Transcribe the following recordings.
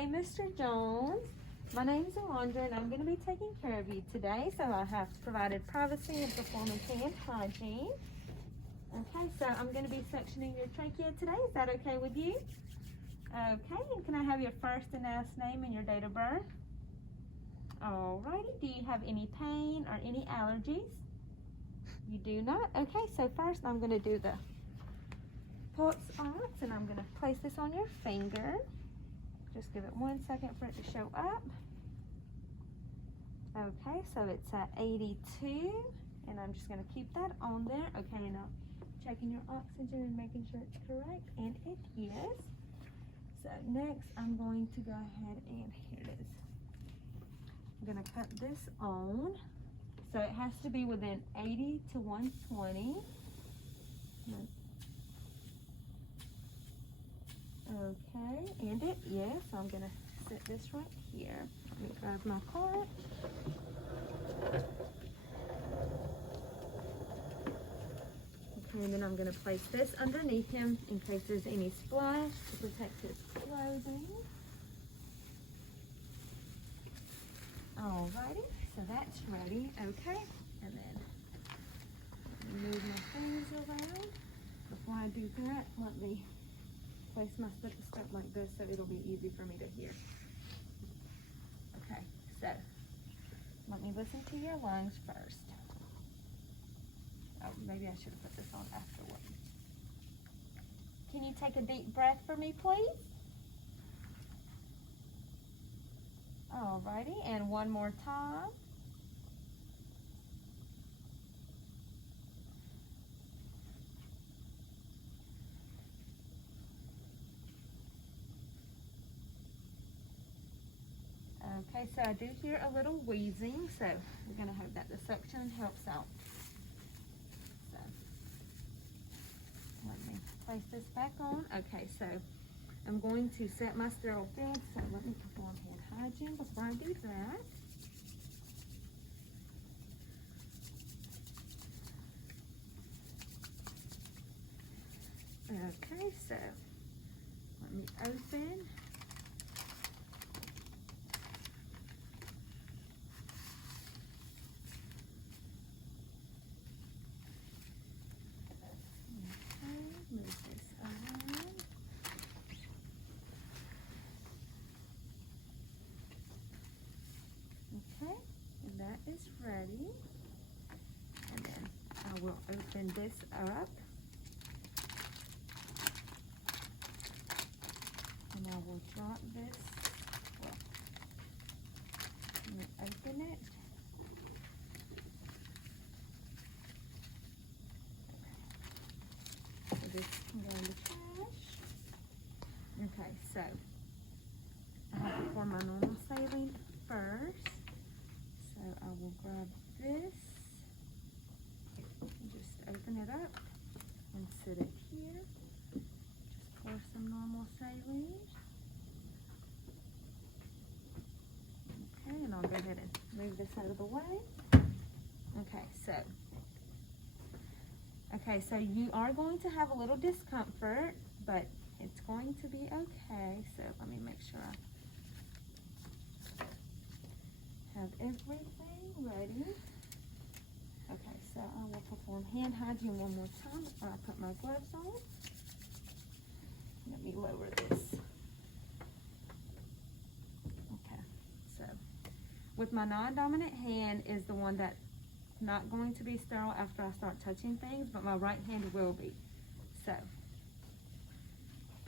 Hey, Mr. Jones. My name is Alondra, and I'm going to be taking care of you today. So I have provided privacy and performance and hygiene. Okay, so I'm going to be sectioning your trachea today. Is that okay with you? Okay, and can I have your first and last name and your date of birth? Alrighty, do you have any pain or any allergies? You do not? Okay, so first I'm going to do the pulse ox, and I'm going to place this on your finger. Just give it 1 second for it to show up. Okay, so it's at 82, and I'm just going to keep that on there. Okay, now checking your oxygen and making sure it's correct, and it is. So next I'm going to go ahead and here it is. I'm going to cut this on. So it has to be within 80 to 120. Okay, and it is. So I'm going to set this right here. Let me grab my cart. Okay, and then I'm going to place this underneath him in case there's any splash to protect his clothing. Alrighty, so that's ready. Okay, and then move my things around. Before I do that, let me place my stethoscope like this so it'll be easy for me to hear. Okay, so let me listen to your lungs first. Oh, maybe I should have put this on afterward. Can you take a deep breath for me, please? Alrighty, and one more time. Okay, so I do hear a little wheezing, so we're going to hope that the suction helps out. So let me place this back on. Okay, so I'm going to set my sterile field, so let me perform hand hygiene before I do that. Okay, so let me open. Move this around. Okay, and that is ready. And then I will open this up. And I will drop this. Well, let me open it. This can go in the trash. Okay, so I have to pour my normal saline first. So I will grab this and just open it up and sit it here. Just pour some normal saline. Okay, and I'll go ahead and move this out of the way. Okay, so you are going to have a little discomfort, but it's going to be okay. So let me make sure I have everything ready. Okay, so I will perform hand hygiene one more time before I put my gloves on. Let me lower this. Okay, so with my non-dominant hand is the one that's not going to be sterile after I start touching things, but my right hand will be. So,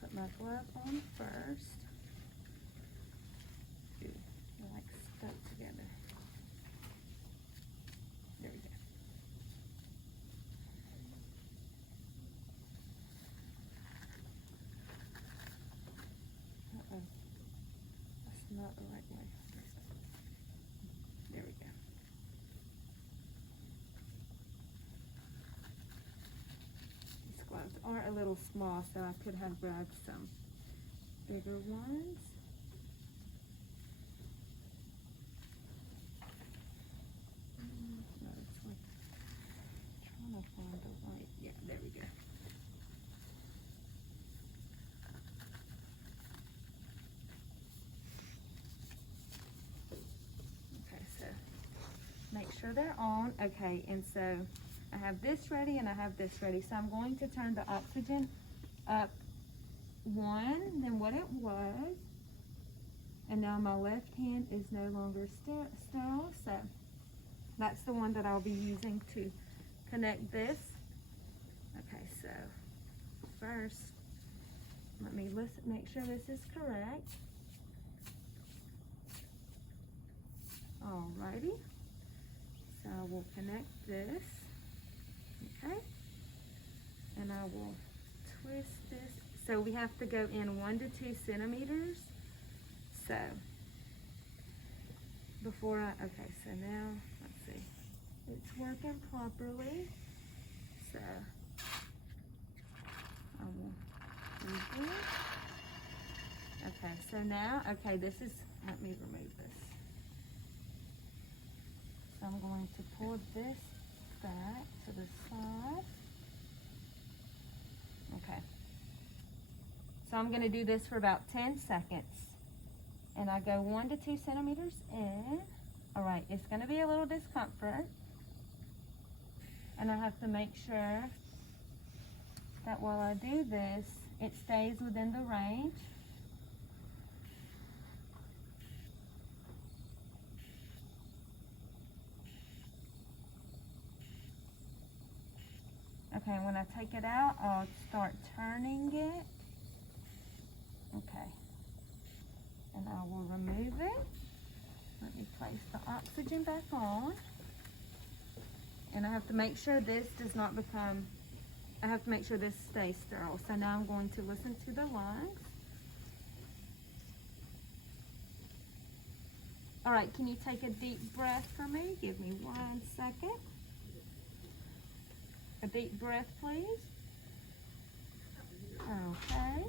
put my glove on first. Ooh, they're like stuck together. There we go. Uh-oh. That's not the right way. There we go. Gloves are a little small, so I could have grabbed some bigger ones. No, it's like trying to find the right. Yeah, there we go. sure they're on. Okay, and so I have this ready and I have this ready. So I'm going to turn the oxygen up 1 than what it was. And now my left hand is no longer sterile. So that's the one that I'll be using to connect this. Okay, so first, let me make sure this is correct. Alrighty, so I will connect this, okay, and I will twist this. So we have to go in 1 to 2 centimeters. So before okay, so now, let's see, it's working properly. So I will do this. Okay, so now, okay, this is, let me remove this. So I'm going to pull this back to the side. Okay. So I'm going to do this for about 10 seconds. And I go 1 to 2 centimeters in. All right, it's going to be a little discomfort. And I have to make sure that while I do this, it stays within the range. Okay, when I take it out, I'll start turning it. Okay. And I will remove it. Let me place the oxygen back on. And I have to make sure this does not become, I have to make sure this stays sterile. So now I'm going to listen to the lungs. All right, can you take a deep breath for me? Give me 1 second. A deep breath, please. Okay.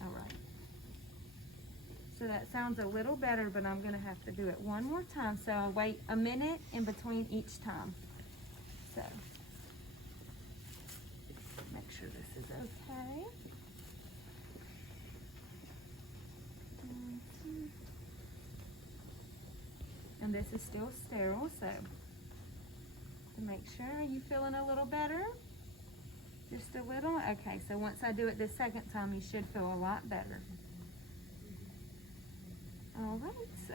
All right. So that sounds a little better, but I'm going to have to do it one more time. So I'll wait a minute in between each time. So make sure this is okay. And this is still sterile, so to make sure, are you feeling a little better? Just a little? Okay, so once I do it the second time, you should feel a lot better. All right, so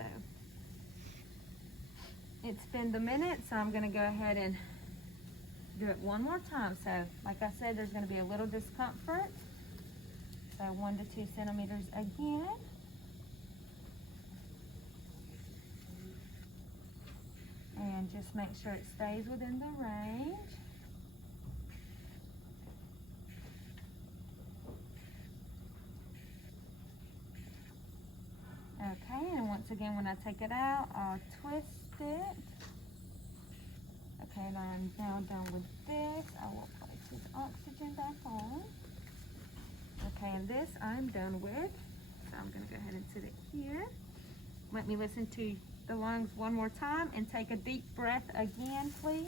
it's been the minute, so I'm going to go ahead and do it one more time. So like I said, there's going to be a little discomfort. So 1 to 2 centimeters again. And just make sure it stays within the range. Okay, and once again, when I take it out, I'll twist it. Okay, and I'm now done with this. I will place this oxygen back on. Okay, and this I'm done with. So I'm going to go ahead and sit it here. Let me listen to the lungs one more time and take a deep breath again, please.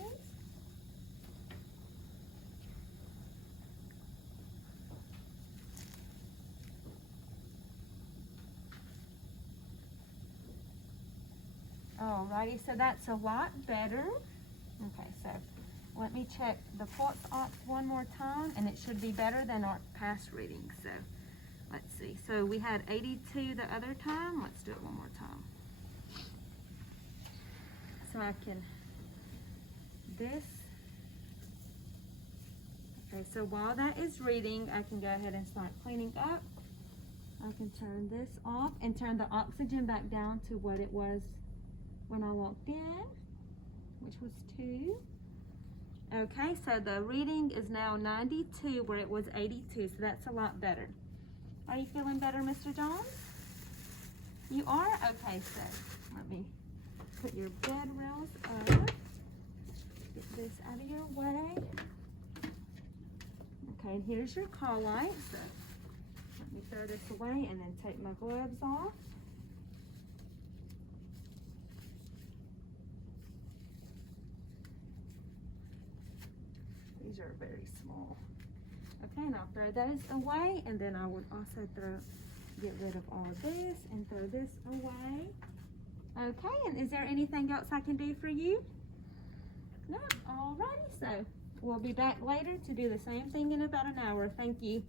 Alrighty, so that's a lot better. Okay, so let me check the pulse ox one more time, and it should be better than our past reading. So let's see. So we had 82 the other time. Let's do it one more time. So I can, this, okay, so while that is reading, I can go ahead and start cleaning up. I can turn this off and turn the oxygen back down to what it was when I walked in, which was 2. Okay, so the reading is now 92 where it was 82, so that's a lot better. Are you feeling better, Mr. Jones? You are? Okay, so let me put your bed rails up. Get this out of your way. Okay, and here's your call light. So let me throw this away and then take my gloves off. These are very small. Okay, and I'll throw those away, and then I would also throw get rid of all this and throw this away. Okay, and is there anything else I can do for you? No, alrighty, so we'll be back later to do the same thing in about an hour. Thank you.